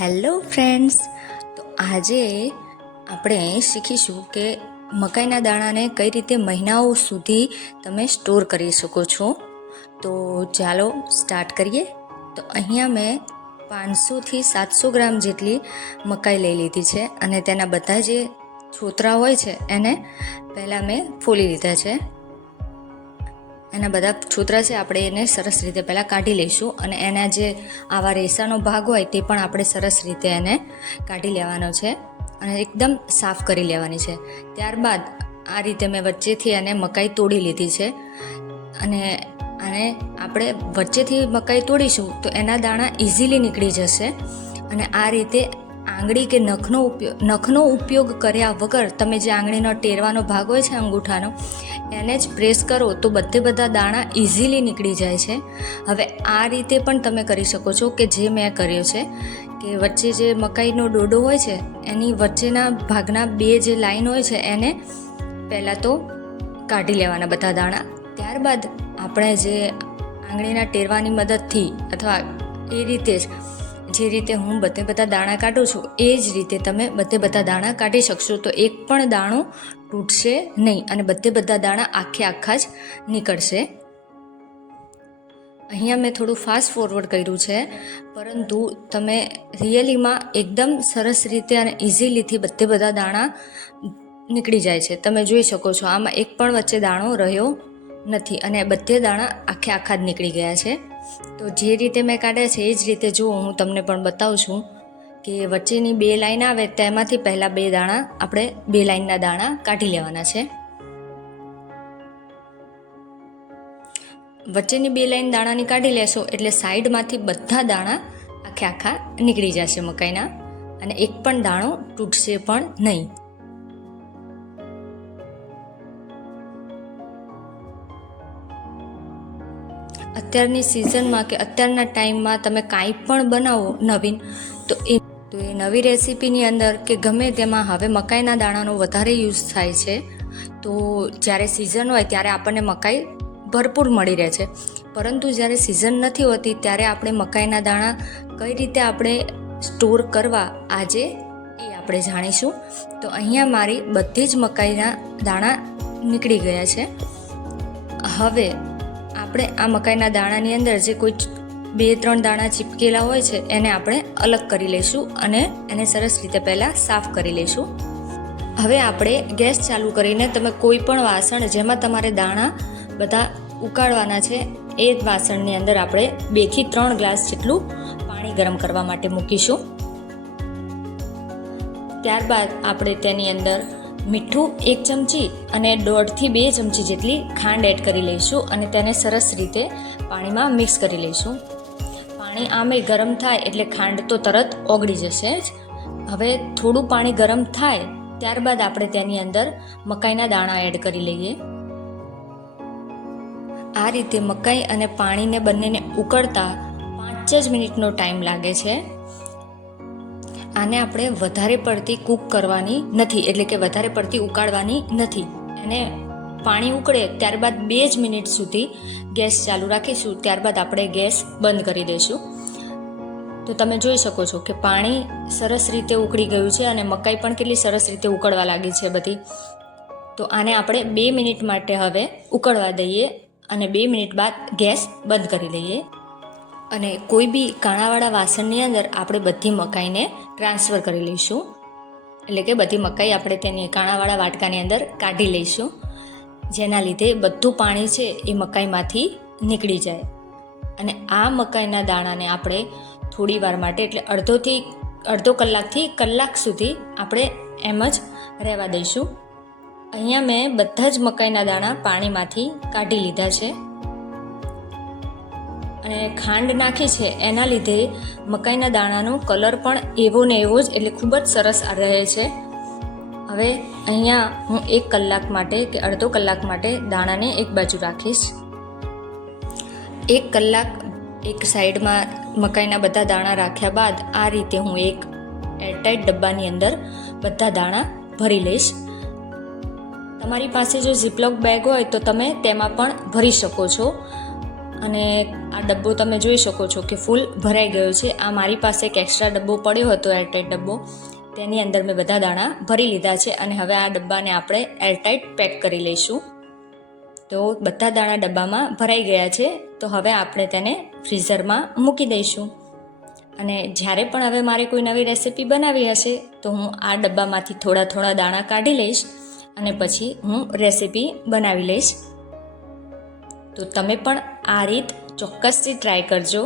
Hello friends, તો આજે આપણે શીખીશું કે મકાઈના દાણાને કઈ રીતે મહિનાઓ સુધી તમે સ્ટોર કરી શકો છો. તો ચાલો સ્ટાર્ટ કરીએ. તો અહીંયા મેં પાંચસોથી સાતસો ગ્રામ જેટલી મકાઈ લઈ લીધી છે અને તેના બધા જે છોતરા હોય છે એને પહેલાં મેં ફોલી લીધા છે. એના બધા છોતરા છે, આપણે એને સરસ રીતે પહેલાં કાઢી લઈશું અને એના જે આવા રેસાનો ભાગ હોય તે પણ આપણે સરસ રીતે એને કાઢી લેવાનો છે અને એકદમ સાફ કરી લેવાની છે. ત્યારબાદ આ રીતે મેં વચ્ચેથી એને મકાઈ તોડી લીધી છે અને અને આપણે વચ્ચેથી મકાઈ તોડીશું તો એના દાણા ઇઝીલી નીકળી જશે અને આ રીતે આંગળી કે નખનો ઉપયોગ નખનો ઉપયોગ કર્યા વગર તમે જે આંગળીનો ટેરવાનો ભાગ હોય છે અંગૂઠાનો, એને જ પ્રેસ કરો તો બધે બધા દાણા ઇઝીલી નીકળી જાય છે. હવે આ રીતે પણ તમે કરી શકો છો કે જે મેં કર્યો છે, કે વચ્ચે જે મકાઈનો ડોડો હોય છે, એની વચ્ચેના ભાગના બે જે લાઈન હોય છે, એને પહેલાં તો કાઢી લેવાના બધા દાણા. ત્યારબાદ આપણે જે આંગળીના ટેરવાની મદદથી અથવા એ રીતે જ જે રીતે હું બધે બધા દાણા કાઢું છું, એ જ રીતે તમે બધે બધા દાણા કાઢી શકશો. તો એક પણ દાણો તૂટશે નહીં અને બધે બધા દાણા આખે આખા જ નીકળશે. અહીંયા મેં થોડું ફાસ્ટ ફોરવર્ડ કર્યું છે, પરંતુ તમે રિયલીમાં એકદમ સરસ રીતે અને ઇઝીલીથી બધે બધા દાણા નીકળી જાય છે. તમે જોઈ શકો છો, આમાં એક પણ વચ્ચે દાણો રહ્યો નથી અને બધે દાણા આખે આખા જ નીકળી ગયા છે. તો જે રીતે મેં કાઢ્યા છે, એ જ રીતે જો હું તમને પણ બતાવું છું કે વચ્ચેની બે લાઈન આવે તેમાંથી પહેલાં બે દાણા આપણે બે લાઈનના દાણા કાઢી લેવાના છે. વચ્ચેની બે લાઈન દાણાની કાઢી લેશો એટલે સાઈડમાંથી બધા દાણા આખે આખા નીકળી જશે મકાઈના અને એક પણ દાણો તૂટશે પણ નહીં. અત્યારની સિઝનમાં કે અત્યારના ટાઈમમાં તમે કાંઈ પણ બનાવો નવીન, તો એ તો એ નવી રેસિપીની અંદર કે ગમે તેમાં હવે મકાઈના દાણાનો વધારે યુઝ થાય છે, તો જ્યારે સિઝન હોય ત્યારે આપણને મકાઈ ભરપૂર મળી રહે છે. પરંતુ જ્યારે સિઝન નથી હોતી ત્યારે આપણે મકાઈના દાણા કઈ રીતે આપણે સ્ટોર કરવા આજે એ આપણે જાણીશું. તો અહીંયા મારી બધી જ મકાઈના દાણા નીકળી ગયા છે. હવે આપણે આ મકાઈના દાણાની અંદર જે કોઈ બે ત્રણ દાણા ચીપકેલા હોય છે, એને આપણે અલગ કરી લઈશું અને એને સરસ રીતે પહેલાં સાફ કરી લઈશું. હવે આપણે ગેસ ચાલુ કરીને તમે કોઈ પણ વાસણ જેમાં તમારે દાણા બધા ઉકાળવાના છે, એ જ વાસણની અંદર આપણે બેથી ત્રણ ગ્લાસ જેટલું પાણી ગરમ કરવા માટે મૂકીશું. ત્યારબાદ આપણે તેની અંદર મીઠું એક ચમચી અને દોઢથી બે ચમચી જેટલી ખાંડ એડ કરી લઈશું અને તેને સરસ રીતે પાણીમાં મિક્સ કરી લઈશું. પાણી આમે ગરમ થાય એટલે ખાંડ તો તરત ઓગળી જશે જ. હવે થોડું પાણી ગરમ થાય ત્યારબાદ આપણે તેની અંદર મકાઈના દાણા એડ કરી લઈએ. આ રીતે મકાઈ અને પાણીને બંનેને ઉકળતા પાંચ જ મિનિટનો ટાઈમ લાગે છે. આને આપણે વધારે પડતી કૂક કરવાની નથી, એટલે કે વધારે પડતી ઉકાળવાની નથી. એને પાણી ઉકળે ત્યારબાદ બે જ મિનિટ સુધી ગેસ ચાલુ રાખીશું, ત્યારબાદ આપણે ગેસ બંધ કરી દઈશું. તો તમે જોઈ શકો છો કે પાણી સરસ રીતે ઉકળી ગયું છે અને મકાઈ પણ કેટલી સરસ રીતે ઉકળવા લાગી છે બધી. તો આને આપણે બે મિનિટ માટે હવે ઉકળવા દઈએ અને બે મિનિટ બાદ ગેસ બંધ કરી દઈએ. અને કોઈ બી કાણાવાળા વાસણની અંદર આપણે બધી મકાઈને ટ્રાન્સફર કરી લઈશું. એટલે કે બધી મકાઈ આપણે તેની કાણાવાળા વાટકાની અંદર કાઢી લઈશું. જેના લીધે બધું પાણી છે એ મકાઈમાંથી નીકળી જાય. અને આ મકાઈના દાણાને આપણે થોડી વાર માટે એટલે અડધોથી, અડધો કલાકથી કલાક સુધી આપણે એમ જ રહેવા દઈશું. અહીંયા મેં બધા જ મકાઈના દાણા પાણીમાંથી કાઢી લીધા છે. અને ખાંડ નાખી છે, એના લીધે મકાઈના દાણાનો કલર પણ એવો ને એવો જ એટલે ખૂબ જ સરસ રહે છે. હવે અહીંયા હું એક કલાક માટે કે અડધો કલાક માટે દાણાને એક બાજુ રાખીશ. એક કલાક એક સાઈડમાં મકાઈના બધા દાણા રાખ્યા બાદ આ રીતે હું એક એરટાઈટ ડબ્બાની અંદર બધા દાણા ભરી લઈશ. તમારી પાસે જો ઝીપલોક બેગ હોય તો તમે તેમાં પણ ભરી શકો છો. અને આ ડબ્બો તમે જોઈ શકો છો કે ફૂલ ભરાઈ ગયો છે. આ મારી પાસે એક એક્સ્ટ્રા ડબ્બો પડ્યો હતો એરટાઈટ ડબ્બો. તેની અંદર મેં બધા દાણા ભરી લીધા છે અને હવે આ ડબ્બાને આપણે એરટાઈટ પેક કરી લઈશું. તો બધા દાણા ડબ્બામાં ભરાઈ ગયા છે. તો હવે આપણે તેને ફ્રીઝરમાં મૂકી દઈશું. અને જ્યારે પણ હવે મારે કોઈ નવી રેસિપી બનાવી હશે, તો હું આ ડબ્બામાંથી થોડા થોડા દાણા કાઢી લઈશ અને પછી હું રેસીપી બનાવી લઈશ. તો તમે પણ આ રીત ચોક્કસથી ટ્રાય કરજો.